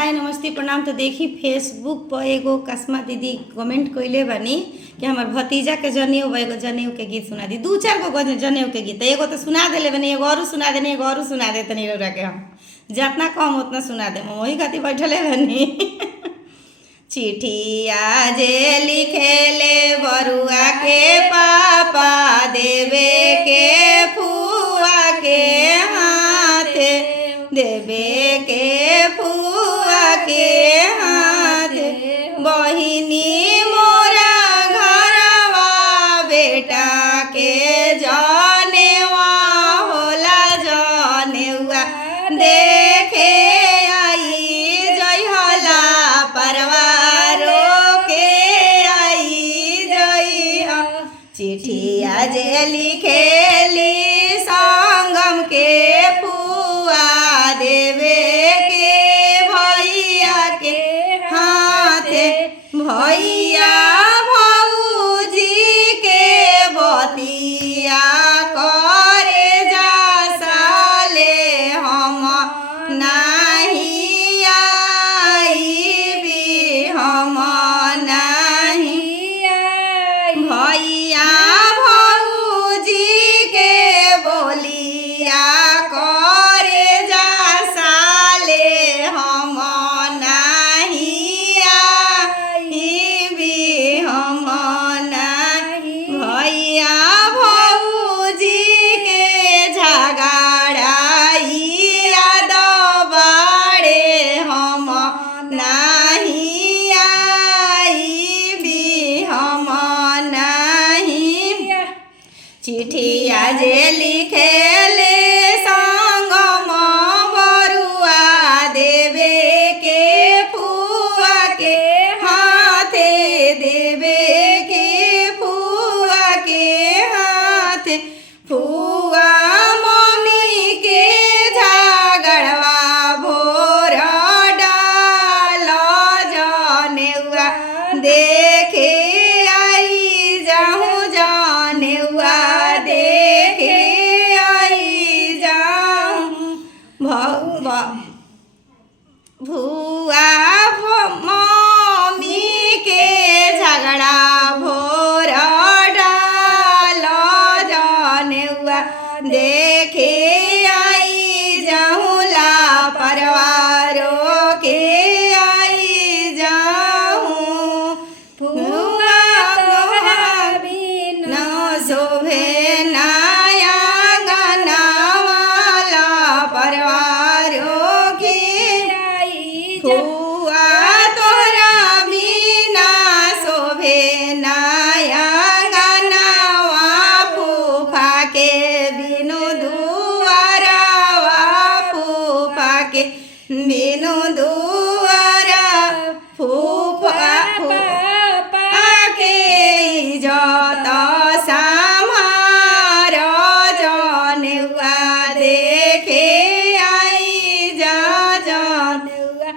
हाय नमस्ते प्रणाम। तो देखी फेसबुक पर एगो कस्मा दीदी कमेंट कइले बानी कि हमार भतीजा के जनेऊ एगो जनेऊ के गीत सुना दी। दू चार गो जनेऊ के गीत एगो तो सुना देले बानी, एगो और सुना देनी, एगो और सुना दे तनी रउरा के हम जितना कम उतना सुना दे, वही खातिर बैठले बानी। चिठिया जे लिखेले बरुआ के पापा देवे के फुआ के हाथे, देवे के फुआ के हाथे, बहिनी मोरा घरवा बेटा के जनेवा होला जनेउआ देखे आई जइहला परवारो के आई जइहा। चिठिया जे लिखेली संगम के फुआ देवे के भैया के हाथे, भैया भौजी के बतिया करे जा साले हम नाही आईबी, हम नाही आई। भैया भौजी के बोलिया करे जा साले हम नाही आईबी, हम नाही। भैया भौजी के झगड़ाई याद बाड़े हम नाही आईबी, हम नाही। चिठिया जे लिखेले संगम बरुआ देवे के फुआ के हाथे, देवे के फुआ के हाथे, फुआ मम्मी के झगड़वा भोर डाल जनेउआ देखे आई जाऊँ, जनेउआ देखे आई जाऊँ। भुआ मम्मी के झगड़ा भोर डाल जनेउआ देखे आई जाऊँ, ला परवारों के आई जाऊँ। फुआ तोहरा बिन शोभे नाया गनावाला परवारों के आई। फुआ तोहरा बिना शोभे नाया गनावा, फूफा के बिनु दुआरावा, फूफा के बिनु दुआरा, फूफा के इज्जत समार जनेउआ देखे आई जा जनेउआ।